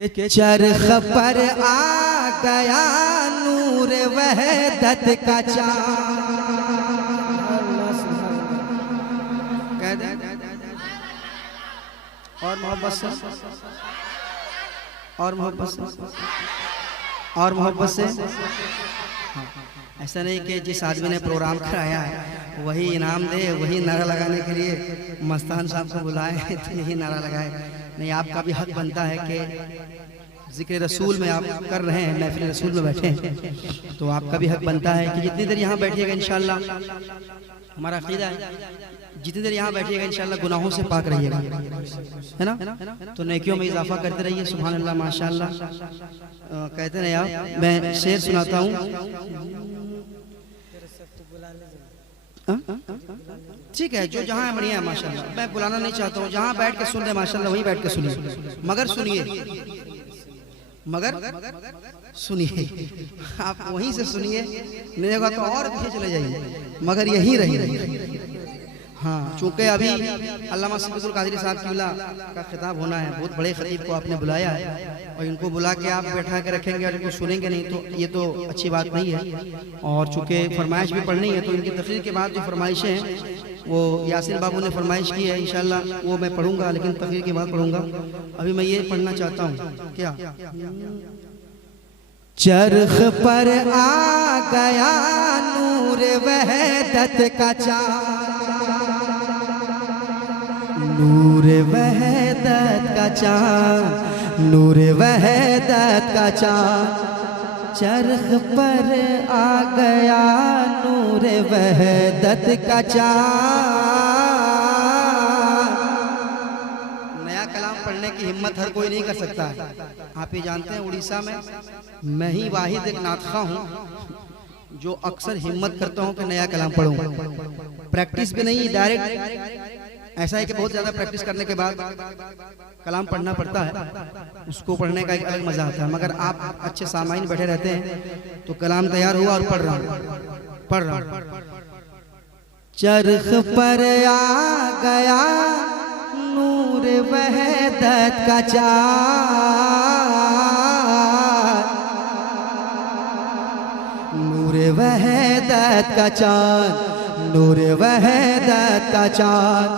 चरख पर आ गया नूर वहदत का और मोहब्बत से और मोहब्बत से और मोहब्बत से। ऐसा नहीं कि जिस आदमी ने प्रोग्राम कराया है वही इनाम दे, वही नारा लगाने के लिए मस्तान साहब को बुलाए तो यही नारा लगाए। नहीं, आपका भी हक बनता है कि जिक्र रसूल में आप कर रहे हैं, महफिल रसूल में बैठे हैं, तो आपका भी हक बनता है कि जितनी देर यहाँ बैठिएगा इंशाल्लाह, हमारा अकीदा है जितनी देर यहाँ बैठिएगा इंशाल्लाह गुनाहों से पाक रहिएगा, है ना। तो नेकियों में इजाफा करते रहिए। सुभान अल्लाह, माशाअल्लाह। कहते हैं आप, मैं शेर सुनाता हूँ। ठीक है, जो जहाँ बढ़िया है माशाल्लाह, मैं बुलाना नहीं चाहता हूँ। जहाँ बैठ के सुन रहे माशाल्लाह वहीं बैठ के सुनिए, मगर सुनिए, आप वहीं से सुनिए, नहीं होगा तो और पीछे चले जाइए, मगर यही रहिए। हाँ, चूँकि अभी अल्लामा सिद्दीकुल कादरी साहब क़िबला का खिताब होना है, बहुत बड़े खतीब को आपने बुलाया है और इनको बुला के आप बैठा के रखेंगे और इनको सुनेंगे नहीं तो ये तो अच्छी बात नहीं है। और चूँकि फरमाइश भी पढ़नी है तो इनकी तकरीर के बाद जो फरमाइशें हैं वो यासिन बाबू ने फरमाइश की है, इंशाल्लाह वो मैं पढ़ूंगा, लेकिन तकरीर के बाद पढ़ूंगा। अभी मैं ये पढ़ना चाहता हूँ। क्या चरख पर आ गया नूर वहदत का चाँद, नूर वहदत का चाँद, नूर वहदत का चाँद। चरख पर आ गया नूर वहदत का चाँद। नया कलाम पढ़ने की हिम्मत हर कोई नहीं कर सकता है। आप ही जानते हैं उड़ीसा में मैं ही वाहिद एक नातखा हूँ जो अक्सर हिम्मत करता हूँ कि नया कलाम पढ़ूं। प्रैक्टिस भी नहीं, डायरेक्ट ऐसा है कि बहुत ज़्यादा प्रैक्टिस करने के बाद कलाम पढ़ना पड़ता है, उसको पढ़ने का एक अलग मज़ा आता है। मगर आप अच्छे सामाइन बैठे रहते हैं तो कलाम तैयार हुआ और पढ़ रहा हूँ। चरख पर आ गया नूर वहदत का चाँद, नूर वहदत का चाँद, नूर वहदत का चाँद।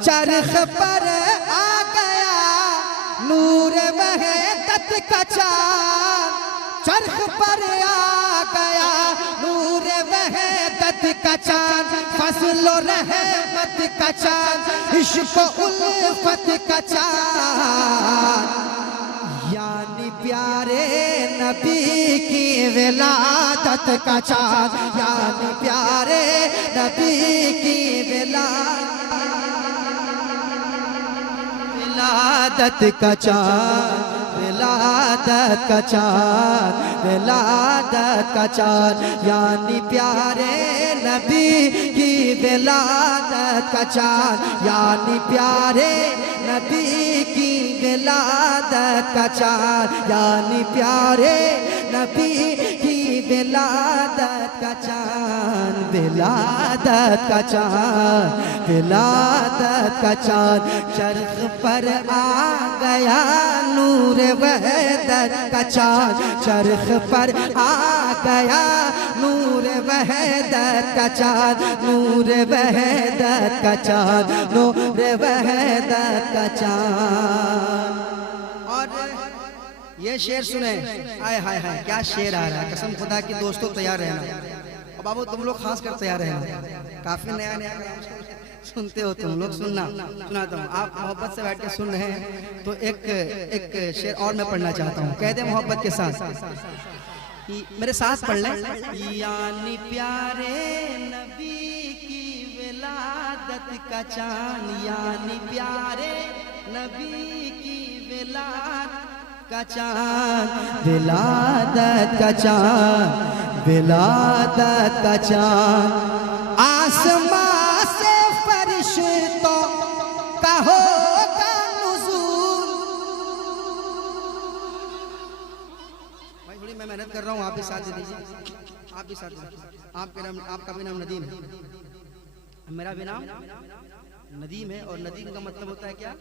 चरख पर आ गया नूर वहदत का चाँद, चरख पर आ गया नूर वहदत का चाँद। फज़्ल और रहमत का चाँद, इश्क उल्फत का चाँद, यानी प्यारे नबी की विलादत का चाँद, यानी प्यारे नबी की विलादत का चाँद, विलादत का चाँद, विलादत का चाँद, यानी प्यारे नबी की विलादत का चाँद, यानी प्यारे नबी की विलादत का चाँद, यानी प्यारे नबी की विलादत का चाँद, विलादत का चाँद, विलादत का चाँद। चरख पर आ गया नूर वहदत का चाँद, चरख पर आ गया नूर वहदत का चाँद, नूर वहदत का चाँद, नूर वहदत का चाँद। और ये शेर सुने, आय हाय हाय क्या शेर आ रहा है, कसम खुदा की। दोस्तों तैयार रहना, और बाबू तुम लोग खास कर तैयार रहना, काफी नया नया सुनते हो तुम लोग। सुनाता हूँ, आप मोहब्बत से बैठ के सुन रहे हैं तो एक शेर और मैं पढ़ना चाहता हूँ। कह दे मोहब्बत के साथ, मेरे साथ पढ़ लें। यानी प्यारे नबी की विलादत का चाँद, यानी प्यारे नबी की विलादत का चाँद, विलादत का चाँद, विलादत का चाँद। आसमां से फरिश्तों का होगा नुज़ूल। भाई थोड़ी मैं मेहनत कर रहा हूँ, आप भी साथ दे दीजिए, आप भी साथ दीजिए। आपका भी नाम नदीम है, मेरा भी नाम नदीम है, और नदीम का मतलब होता है क्या?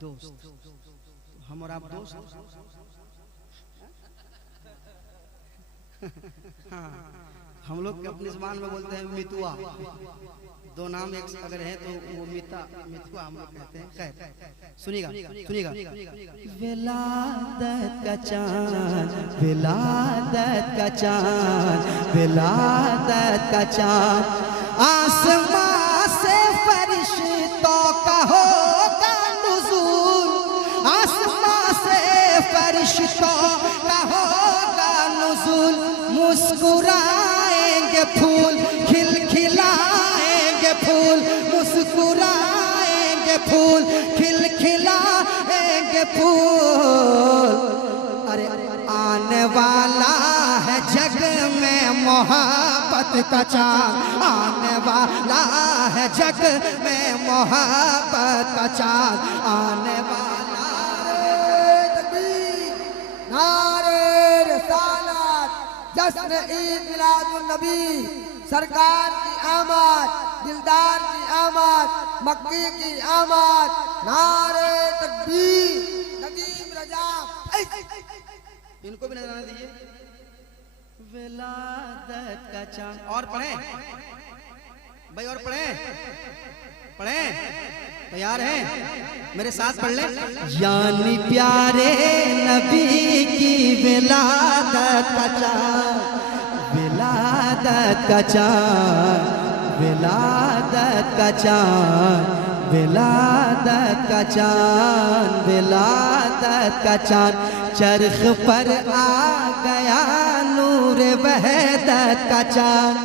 दोस्त। हम और आप दोस्त। हाँ, हम लोग अपनी ज़बान में बोलते हैं मितुआ। दो नाम एक अगर है तो वो मितुआ हम लोग कहते हैं। खैर सुनिएगा सुनिएगा। विलादत का चाँद, विलादत का चाँद, विलादत का चाँद, आसमां से फरिश्तों का होगा नुज़ूल, आसमां से फरिश्तों का होगा नुज़ूल। मुस्कुराएंगे फूल, खिलखिलाएंगे फूल, मुस्कुराएंगे फूल, खिलखिलाएंगे फूल। अरे आने वाला है जग में मोहब्बत का चाँद, आने वाला है जग में मोहब्बत का चाँद, आने वाला। नारे रिसालत, जश्न ईद मिलादुन नबी, सरकार की आमद, दिलदार की आमद, मक्की की आमद। नारे तकबीर, नदीम रजा। इनको भी नजर दीजिए। विलादत का चाँद। और पढ़ें भाई, और पढ़ें पढ़ें। तैयार हैं? मेरे साथ पढ़ लें। यानी प्यारे नबी की विलादत का चाँद, विलादत का चाँद, विलादत का चाँद, विलादत का चाँद, विलादत का चाँद। चरख पर आ गया नूर वहदत का चाँद,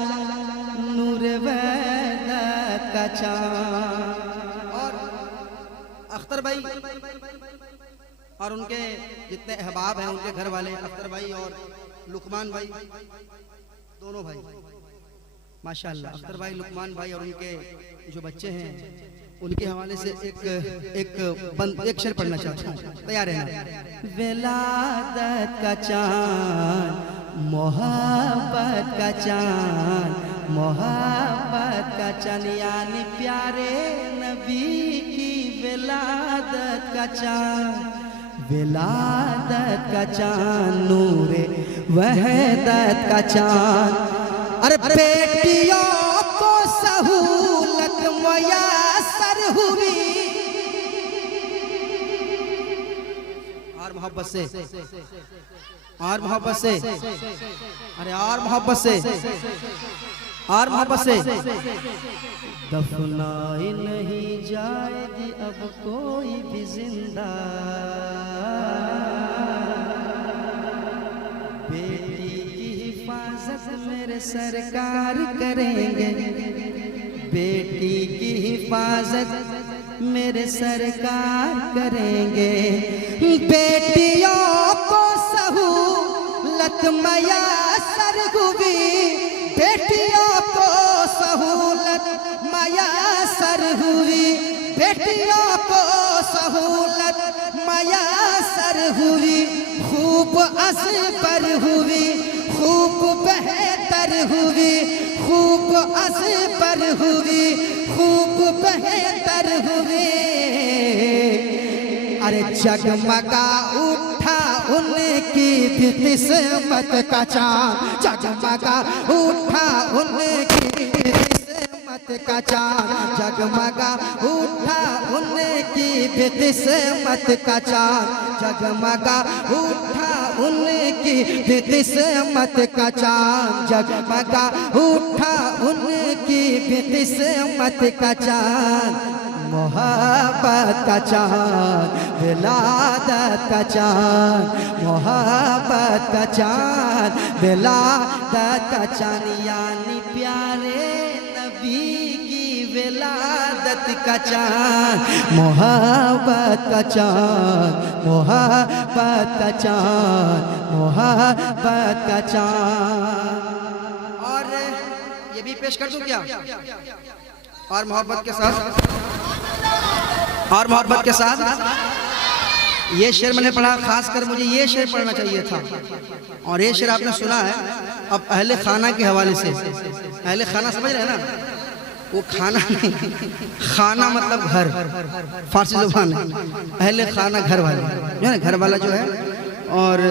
नूर वहदत का चाँद। और अख्तर भाई और उनके जितने अहबाब हैं, उनके घर वाले अख्तर भाई और लुकमान भाई, दोनों भाई माशाअल्लाह। अख्तर भाई, लुकमान भाई और उनके जो बच्चे हैं, उनके हवाले से एक शेर पढ़ना चाहता हूँ। तैयार है ना? विलादत का चाँद, मोहब्बत का चाँद, मोहब्बत का चाँद, यानी प्यारे नबी की विलादत का चाँद, विलादत का चाँद, नूरे वहदत का चाँद। अरे बेटियों को सहूलत मयसर हुई, और मोहब्बत से, और मोहब्बत से, अरे और मोहब्बत से, और मोहब्बत से। दफनाई नहीं जाएगी अब कोई भी जिंदा, बेटी की हिफाजत मेरे सरकार करेंगे, बेटी की हिफाजत मेरे सरकार करेंगे। बेटियों को सहूलत मयसर हुई, बेटियों को सहूलत मयसर हुई, बेटियों को सहूलत मयसर हुई। खूब असपर हुई, खूब बेहतर हुई, खूब असपर हुई, खूब बेहतर हुई। अरे जगमगा उठा उनकी भी किस्मत का चाँद, जगमगा उठा उनकी भी किस्मत का चाँद, जगमगा उठा उनकी भी किस्मत का चाँद, जगमगा उठा उनकी भी किस्मत का चाँद, जगमगा उठा उनकी भी किस्मत का चाँद। मोहब्बत का चाँद, विलादत का चाँद, मोहब्बत का चाँद, विलादत का चाँद, यानी प्यारे नबी की विलादत का चाँद, मोहब्बत का चाँद, मोहब्बत का चाँद, मोहब्बत का चाँद। और ये भी पेश कर दूं क्या? और मोहब्बत के साथ, और मोहब्बत के साथ ये शेर मैंने पढ़ा, खासकर मुझे ये शेर पढ़ना चाहिए था। और ये शेर आपने सुना है। अब अहले खाना के हवाले से, अहले खाना समझ रहे हैं ना? वो खाना नहीं, खाना मतलब घर, फारसी जुबान है। अहले खाना घर वाले जो है, घर वाला जो है। और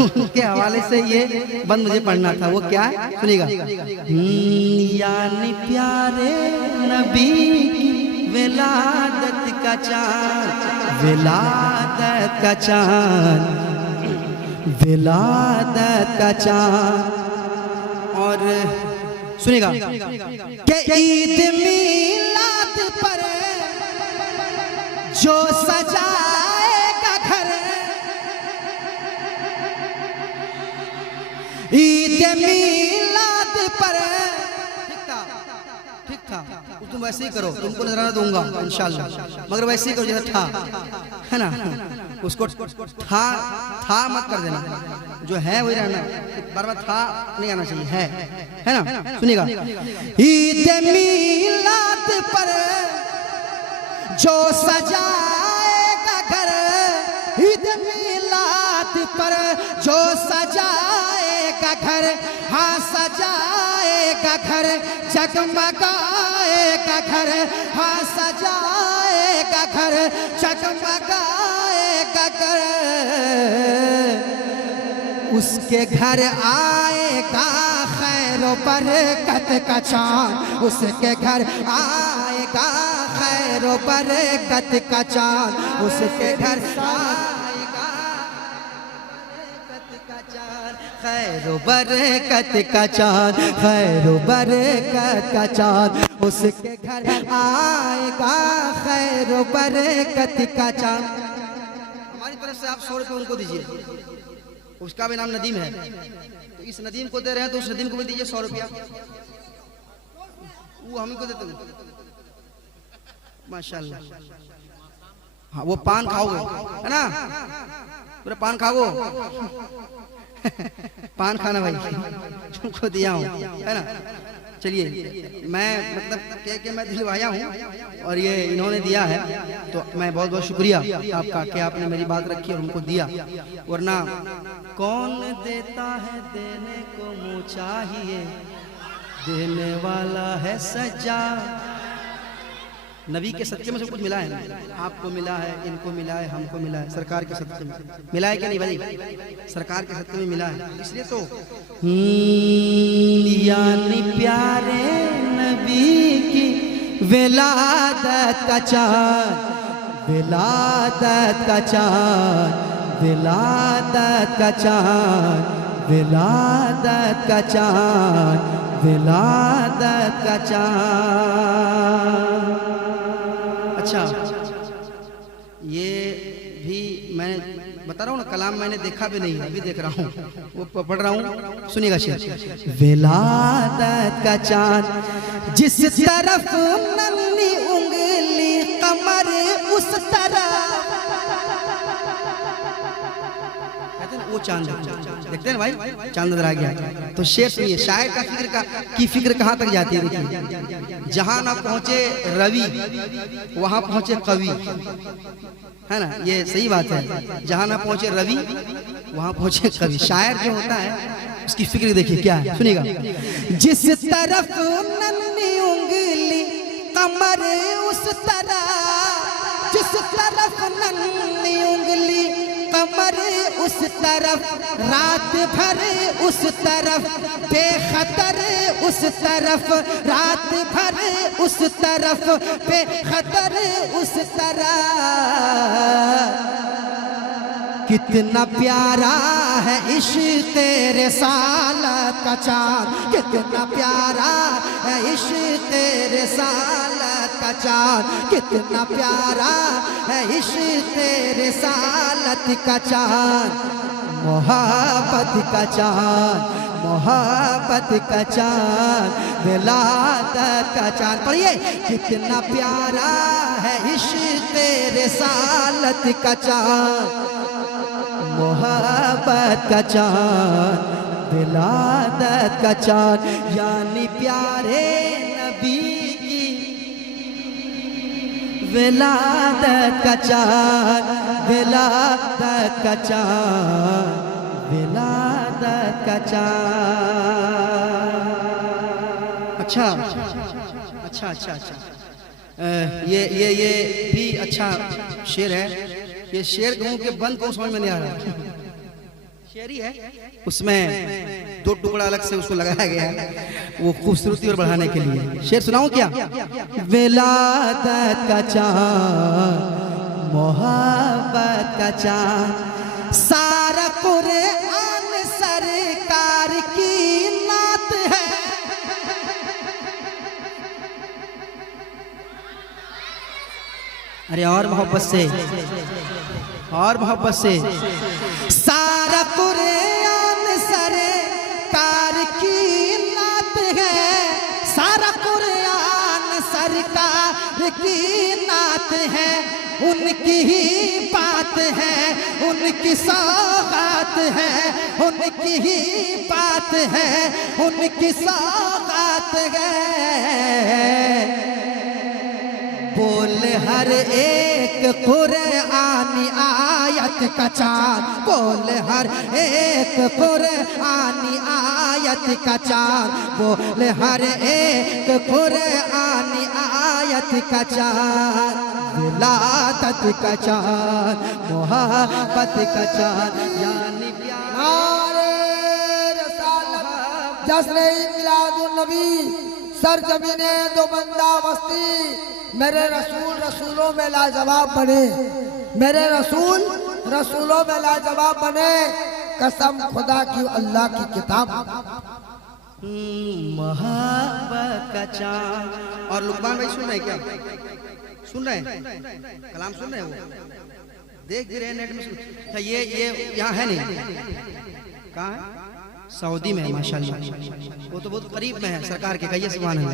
उनके हवाले से ये बंद मुझे पढ़ना था। वो क्या है सुनिएगा। यानी प्यारे नबी की विलादत का चाँद, विलादत का चाँद, विलादत का चाँद। और सुनिएगा कि ईद मिलाद पर जो सजाएगा घर, ईद मिलाद पर, ठीक था, तुम वैसे ही करो, तुमको नजराना दूंगा इंशाल्लाह, मगर वैसे ही करो जैसा था, है ना। उसको था मत कर देना, जो है वही रहना, बार बार था नहीं आना चाहिए, है ना। सुनिएगा, ईद मिलाद पर जो सजाएगा घर, ईद मिलाद पर जो सजाएगा घर, हाँ सजाएगा घर, जगमगाएगा घर, हाँ सजाएगा घर, जगमगाएगा घर। उसके घर आएगा खैर बरकत का चाँद, उसके घर आएगा खैर बरकत का चाँद, उसके घर आएगा बरकत का चाँद, खैर बरकत का चाँद, खैर बरकत का चाँद, उसके घर आएगा खैर बरकत का चाँद। हमारी तरफ से आप 100 रुपये उनको दीजिए, उसका भी नाम नदीम है, तो इस नदीम को दे रहे हैं तो उस नदीम को भी दीजिए 100 रुपया, वो हमको देते हैं माशाल्लाह। हाँ वो पान खाओगे है ना, पूरा पान खाओ, पान खाना भाई, तुमको दिया हूँ है ना। चलिए मैं मतलब के मैं दिलवाया हूँ और ये इन्होंने दिया है, तो मैं बहुत बहुत शुक्रिया आपका कि आपने मेरी बात रखी और उनको दिया, वरना कौन देता है देने को मुँह चाहिए, देने वाला है सजा। नबी के सदके में सब कुछ मिला है, आपको मिला है, इनको मिला है, हमको मिला है, सरकार के सदके में मिला है कि नहीं भाई, सरकार के सदके में मिला है। इसलिए तो यानी प्यारे नबी की विलादत का चाँद, विलादत का चाँद, विलादत का चाँद, विलादत का चाँद, विलादत का चाँद। अच्छा ये भी मैं बता रहा हूँ ना, कलाम मैंने देखा भी नहीं है, अभी देख रहा हूँ, वो पढ़ रहा हूँ, सुनिएगा शेर। विलादत का चाँद जिस तरफ नन्ही उंगली कमर उस तरफ, वो चांद देखते हैं भाई, चांद नजर आ गया। तो शेर सुनिए, शायर की फिक्र कहाँ तक जाती है। देखिए, जहाँ ना पहुँचे रवि वहाँ पहुँचे कवि, है ना, ये सही बात है। जहाँ ना पहुँचे रवि वहाँ पहुँचे कवि। शायर जो होता है उसकी फिक्र देखिए क्या है, सुनिएगा। जिस तरफ नन्ही उंगली कमर उस तरफ, जिस तरफ नन्ही उंगली कमर उस तरफ, रात भर उस तरफ, बेखतर उस तरफ, रात भर उस तरफ, बेखतर उस तरफ। कितना प्यारा है इश्क़ तेरे सालत का चाँद, कितना प्यारा है इश्क़ तेरे सालत का चाँद, कितना प्यारा है इश्क़ तेरे सालत का चाँद। मोहब्बत का चाँद, मोहब्बत का चाँद, विलादत का चाँद। पढ़िए, कितना प्यारा है इश्क़ तेरे सालत का चाँद, मोहब्बत का चाँद, विलादत का चाँद। यानी प्यारे नबी की विलादत का चाँद, विलादत का चाँद, विलादत का चाँद। अच्छा अच्छा अच्छा अच्छा, ये भी अच्छा शेर है। ये शेर कहूँ कि बंद को समझ में नहीं आ रहा, शेरी है, उसमें 2 टुकड़ा अलग से उसको लगाया गया है वो खूबसूरती और बढ़ाने के लिए। शेर सुनाऊं क्या? विलादत का चाँद, मोहब्बत का चाँद, सारा कुरान सरकार की नात है। अरे और मोहब्बत से, और मोहब्बत से। सारा कुरान सरकार की नात है, सारा कुरान सरकार की नात है। उनकी ही बात है, उनकी सौगात है, उनकी ही बात है, उनकी सौगात है। बोल हर एक कुरानी आयत का चाँद, बोल हर एक कुरानी आयत का चाँद, बोल हर एक कुरानी आयत का चाँद। विलादत का चाँद, मोहब्बत का चाँद, यानी नारे रिसालत जश्न ईद मिलादुन नबी, सरजमीने दो बंदा बस्ती। मेरे रसूल रसूलों में लाजवाब बने, मेरे रसूल रसूलों में लाजवाब बने। कसम खुदा की अल्लाह की किताब। मोहब्बत का चाँद। और लुकमान भाई सुन रहे हैं क्या? सुन रहे हैं? कलाम सुन रहे हैं? वो देख भी रहे हैं नेट में। सुन ये यहाँ है नहीं, कहाँ है? सऊदी में है माशाल्लाह। वो तो बहुत करीब में है सरकार के, कहिए सुभान अल्लाह।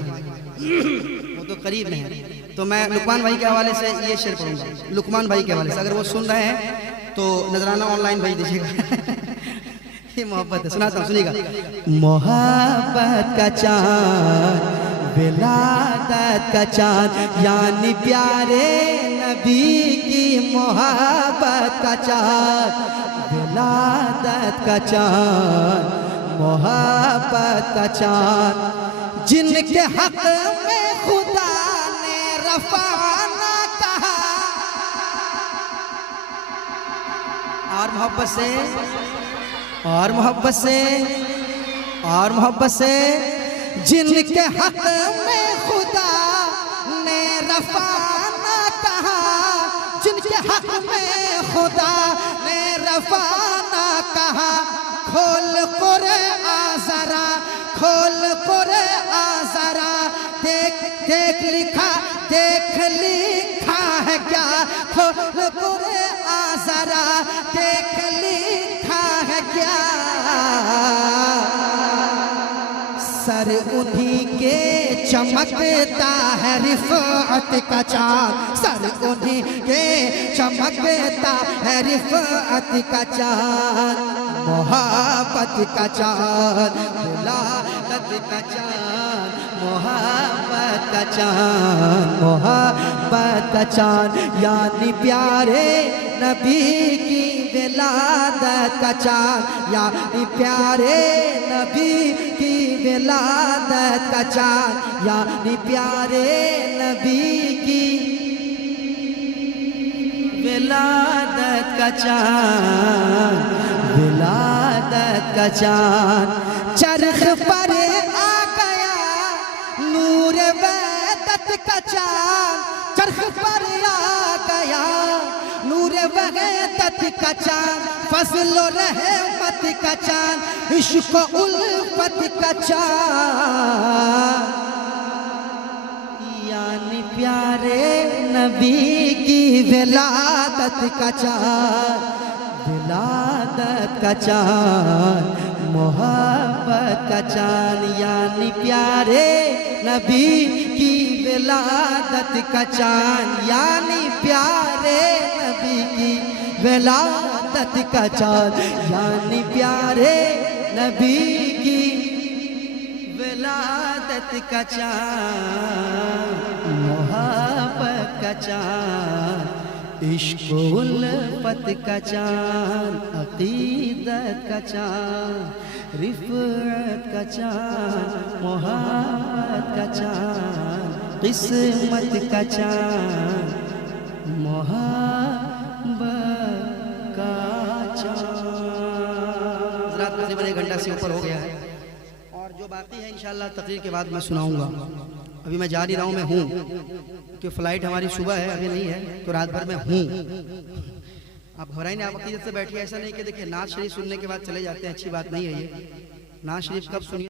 वो तो करीब में है। तो मैं लुकमान भाई के हवाले से ये शेर पढ़ूंगा, लुकमान भाई के हवाले से। अगर वो सुन रहे हैं तो नजराना ऑनलाइन भेज दीजिएगा। ये मोहब्बत है, सुनाता हूँ, सुनिएगा। मोहब्बत का चाँद, विलादत का चाँद, यानी प्यारे नबी की मोहब्बत का चाँद। विलादत का चाँद, मोहब्बत का चाँद, जिनके हक में खुदा ने रफ़ाना कहा। और मोहब्बत से, और मोहब्बत से, और मोहब्बत से। जिनके हक में खुदा ने रफ़ाना कहा, जिनके हक में खुदा ने रफ़ाना कहा। खोल कुरान ज़रा, खोल कुरान ज़रा, देख देख लिखा, देख लिखा है क्या। खोल कुरान ज़रा, देख लिखा है क्या। सर उन्हीं के चमकता है रिफ़अत का चाँद, सर उन्हीं के चमकता है रिफ़अत का चाँद। मोहब्बत का चाँद, विलादत का चाँद, मोहब्बत का चाँद, मोहब्बत का चाँद, यानी प्यारे नबी की विलादत का चाँद, यानी प्यारे नबी की विलादत का चाँद, यानी प्यारे नबी की विलादत का चाँद, विलादत का चाँद। चरख पर आ गया नूर वहदत का चाँद, चरख पर आ गया नूर वहदत का चाँद। फज़ल और रहमत का चाँद, इश्क उल्फत का चाँद, यानी प्यारे नबी की विलादत का चाँद। विलादत का चाँद, मोहब्बत का चाँद, यानी प्यारे नबी की विलादत का चाँद, यानी प्यारे नबी की विलादत का चाँद, यानी प्यारे नबी की विलादत का चाँद, मोहब्बत का चाँद, इश्क उल्फत का चाँद, अक़ीदत का चाँद, रिफ़अत का चाँद, मोहब्बत का चाँद, किस्मत का चाँद, मोहब्बत का चाँद। रात तकरीबन 1 घंटा से ऊपर हो गया है और जो बाकी है इंशाअल्लाह तकरीर के बाद मैं सुनाऊंगा। अभी मैं जा नहीं रहा हूँ, मैं हूँ, क्योंकि फ्लाइट हमारी सुबह है, अभी नहीं है, तो रात भर में हूँ। आप घबराइए नहीं, आप अकीदत से बैठिए। ऐसा नहीं कि देखिए नाज शरीफ सुनने के बाद चले जाते हैं, अच्छी बात नहीं है ये। नाज शरीफ कब सुनिए।